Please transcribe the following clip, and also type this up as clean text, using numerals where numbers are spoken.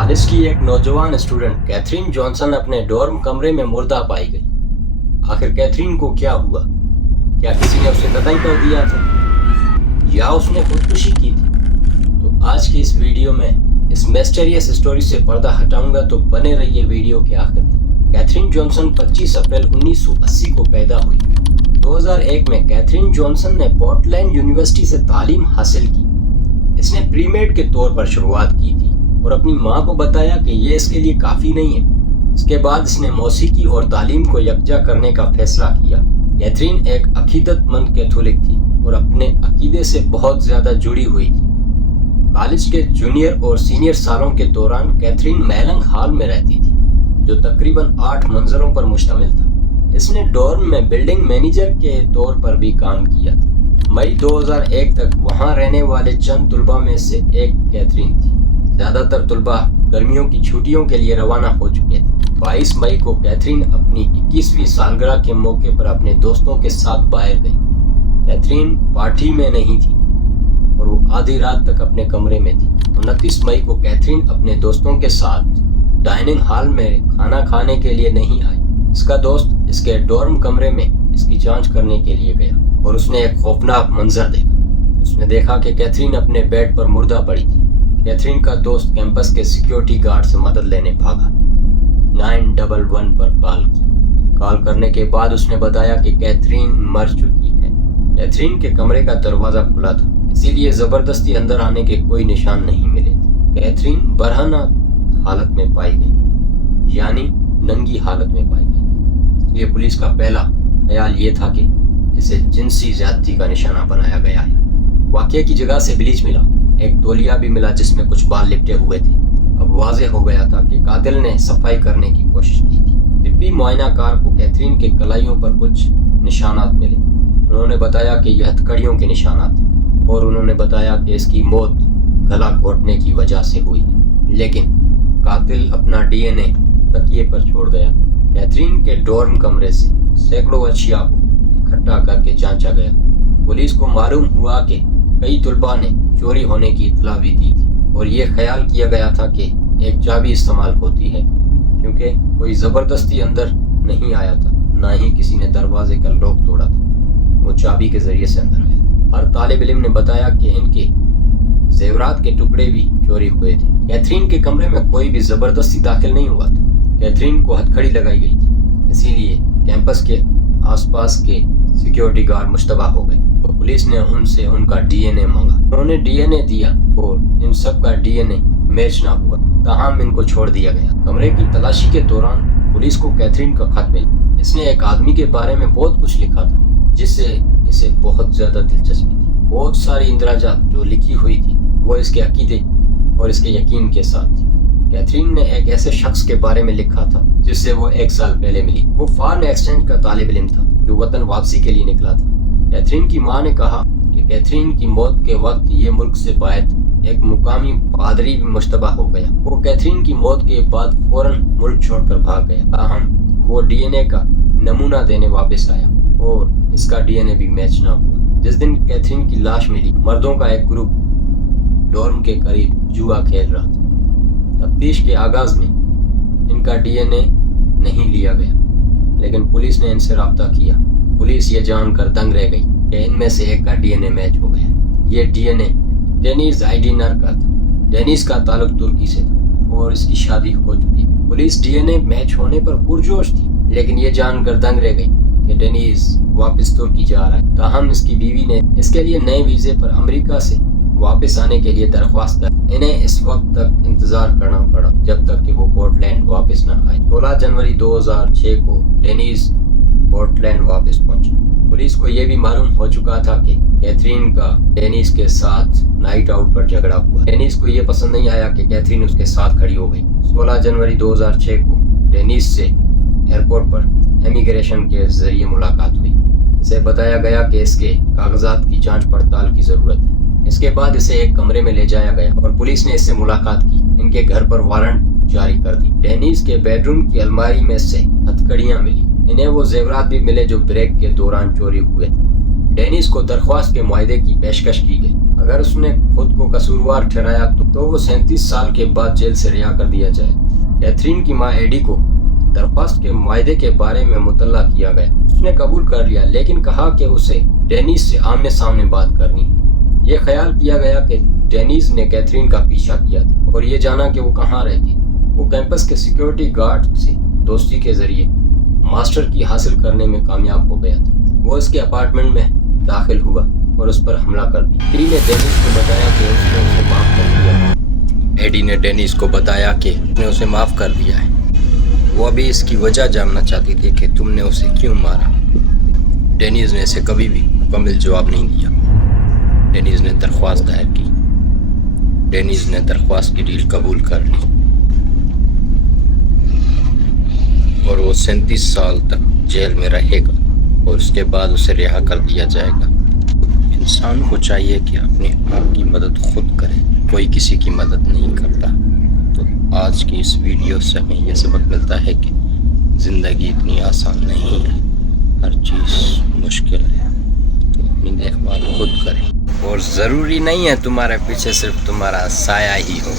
College की एक नौजवान स्टूडेंट कैथरीन जॉनसन अपने डॉर्म कमरे में मुर्दा पाई गई। आखिर कैथरीन को क्या हुआ? क्या किसी ने उसे कत्ल कर दिया था या उसने खुदकुशी की थी? तो आज की इस वीडियो में इस मिस्टीरियस स्टोरी से पर्दा हटाऊंगा, तो बने रहिए वीडियो के आखिर तक। कैथरीन जॉनसन 25 अप्रैल 1980 को पैदा हुई। 2001 में कैथरीन जॉनसन ने पोर्टलैंड यूनिवर्सिटी से तालीम हासिल की। इसने प्रीमेड के तौर पर शुरुआत की थी और अपनी मां को बताया कि ये इसके लिए काफ़ी नहीं है। इसके बाद इसने मौसीकी और तालीम को यकजा करने का फैसला किया। कैथरीन एक अकीदतमंद कैथोलिक थी और अपने अकीदे से बहुत ज़्यादा जुड़ी हुई थी। कॉलेज के जूनियर और सीनियर सालों के दौरान कैथरीन मेलंग हॉल में रहती थी, जो तकरीबन 8 मंजिलों पर मुश्तमिल था। इसने डॉर्म में बिल्डिंग मैनेजर के तौर पर भी काम किया था। मई 2001 तक वहां रहने वाले चंद तुलबा में से एक कैथरीन थी। ज़्यादातर तुलबा गर्मियों की छुट्टियों के लिए रवाना हो चुके थे। 22 मई को कैथरीन अपनी 21वीं सालगिरह के मौके पर अपने दोस्तों के साथ बाहर गई। कैथरीन पार्टी में नहीं थी और वो आधी रात तक अपने कमरे में थी। 29 मई को कैथरीन अपने दोस्तों के साथ डाइनिंग हॉल में खाना खाने के लिए नहीं आई। इसका दोस्त इसके डॉर्म कमरे में इसकी जांच करने के लिए गया और उसने एक खौफनाक मंजर देखा। उसने देखा कि कैथरीन अपने बेड पर मुर्दा पड़ी थी। कैथरीन का दोस्त कैंपस के सिक्योरिटी गार्ड से मदद लेने भागा। 911 पर कॉल करने के बाद उसने बताया कि कैथरीन मर चुकी है। कैथरीन के कमरे का दरवाज़ा खुला था, इसीलिए ज़बरदस्ती अंदर आने के कोई निशान नहीं मिले थे। कैथरीन बरहना हालत में पाई गई, यानी नंगी हालत में पाई गई। ये पुलिस का पहला ख्याल ये था कि इसे जिनसी ज्यादती का निशाना बनाया गया है। वाकये की जगह से ब्लीच मिला, एक तौलिया भी मिला जिसमें कुछ बाल लिपटे हुए थे। अब वाज़ेह हो गया था कि कातिल ने सफाई करने की कोशिश की थी। तिब्बी मुआयनाकार को कैथरीन के कलाइयों पर कुछ निशानात मिले। उन्होंने बताया कि यह हथकड़ियों के निशानात थे और उन्होंने बताया कि इसकी मौत गला घोटने की वजह से हुई है। लेकिन कातिल अपना डीएनए तकिए पर छोड़ गया। कैथरीन के डॉर्म कमरे से सैकड़ों अशिया को इकट्ठा करके जांचा गया। पुलिस को मालूम हुआ कि कई तुलबा ने चोरी होने की इत्तला भी दी थी और ये ख्याल किया गया था कि एक चाबी इस्तेमाल होती है, क्योंकि कोई ज़बरदस्ती अंदर नहीं आया था, ना ही किसी ने दरवाजे का लॉक तोड़ा था। वो चाबी के ज़रिए से अंदर आया था। हर तालिब इल्म ने बताया कि इनके जेवरात के टुकड़े भी चोरी हुए थे। कैथरीन के कमरे में कोई भी ज़बरदस्ती दाखिल नहीं हुआ था। कैथरीन को हथकड़ी लगाई गई थी, इसीलिए कैंपस के आसपास के सिक्योरिटी गार्ड मुश्तबा हो गए। तो पुलिस ने उनसे उनका डीएनए मांगा। उन्होंने डीएनए दिया और इन सब का डीएनए मैच ना हुआ, ताहम इनको छोड़ दिया गया। कमरे की तलाशी के दौरान पुलिस को कैथरीन का खत मिला। इसने एक आदमी के बारे में बहुत कुछ लिखा था, जिससे इसे बहुत ज़्यादा दिलचस्पी थी। बहुत सारी इंदराजात जो लिखी हुई थी वो इसके अकीदे और इसके यकीन के साथ थी। कैथरीन ने एक ऐसे शख्स के बारे में लिखा था जिससे वो 1 साल पहले मिली। वो फॉरेन एक्सचेंज का तालिब इल्म था जो वतन वापसी के लिए निकला था। कैथरीन की मां ने कहा कि कैथरीन की मौत के वक्त ये मुल्क से बाहर एक मुकामी पादरी भी मुश्तबा हो गया। वो कैथरीन की मौत के बाद फौरन मुल्क छोड़कर भाग गया। ताहम वो डीएनए का नमूना देने वापस आया और इसका डीएनए भी मैच ना हुआ। जिस दिन कैथरीन की लाश मिली, मर्दों का एक ग्रुप डॉर्म के करीब जुआ खेल रहा था। तफ्तीश के आगाज में इनका डीएनए नहीं लिया गया, लेकिन पुलिस ने इनसे राब्ता किया। पुलिस ये जानकर दंग रह गई कि इनमें से एक का डीएनए मैच हो गया। ये डीएनए डेनिस आइडिनर का था। डेनिस का ताल्लुक तुर्की से था और इसकी शादी हो चुकी। पुलिस डीएनए मैच होने पर पुरजोश थी, लेकिन ये जानकर दंग रह गई कि डेनिस वापस तुर्की जा रहा है। ताहम इसकी बीवी ने इसके लिए नए वीज़े पर अमेरिका से वापस आने के लिए दरख्वास्त दी। इन्हें इस वक्त तक इंतजार करना पड़ा जब तक कि वो पोर्टलैंड वापस न आए। 16 जनवरी 2006 को डेनिस पोर्टलैंड वापस पहुंचा। पुलिस को यह भी मालूम हो चुका था कि कैथरीन का डेनिस के साथ नाइट आउट पर झगड़ा हुआ। डेनिस को यह पसंद नहीं आया कि कैथरीन उसके साथ खड़ी हो गई। 16 जनवरी 2006 को डेनिस से एयरपोर्ट पर इमिग्रेशन के जरिए मुलाकात हुई। इसे बताया गया कि इसके कागजात की जांच पड़ताल की ज़रूरत है। इसके बाद इसे एक कमरे में ले जाया गया और पुलिस ने इससे मुलाकात की। इनके घर पर वारंट जारी कर दी। डेनिस के बेडरूम की अलमारी में से हथकड़ियां मिली। इन्हें वो जेवरात भी मिले जो ब्रेक के दौरान चोरी हुए। डेनिस को दरख्वास्त के मुआहदे की पेशकश की गई। اگر اس نے خود کو قصوروار ٹھہرایا تو وہ 37 سال کے بعد جیل سے رہا کر دیا جائے۔ کیتھرین کی ماں ایڈی کو درخواست کے معاہدے کے بارے میں مطلع کیا گیا۔ اس نے قبول کر لیا، لیکن کہا کہ اسے ڈینیز سے آمنے سامنے بات کرنی۔ یہ خیال کیا گیا کہ ڈینیز نے کیتھرین کا پیچھا کیا تھا اور یہ جانا کہ وہ کہاں رہتی۔ وہ کیمپس کے سیکیورٹی گارڈ سے دوستی کے ذریعے ماسٹر کی حاصل کرنے میں کامیاب ہو گیا تھا۔ وہ اس کے اپارٹمنٹ میں داخل ہوا اور اس پر حملہ کر دیا۔ ایڈی نے ڈینیز کو بتایا کہ اس نے اسے معاف کر دیا۔ ایڈی نے ڈینیز کو بتایا کہ اس نے اسے معاف کر دیا ہے۔ وہ ابھی اس کی وجہ جاننا چاہتی تھی کہ تم نے اسے کیوں مارا۔ ڈینیز نے اسے کبھی بھی مکمل جواب نہیں دیا۔ ڈینیز نے درخواست دائر کی۔ ڈینیز نے درخواست کی ڈیل قبول کر لی اور وہ 37 سال تک جیل میں رہے گا اور اس کے بعد اسے رہا کر دیا جائے گا۔ انسان کو چاہیے کہ اپنے آپ کی مدد خود کرے، کوئی کسی کی مدد نہیں کرتا۔ تو آج کی اس ویڈیو سے ہمیں یہ سبق ملتا ہے کہ زندگی اتنی آسان نہیں ہے، ہر چیز مشکل ہے۔ تو اپنی دیکھ بھال خود کریں اور ضروری نہیں ہے تمہارے پیچھے صرف تمہارا سایہ ہی ہو۔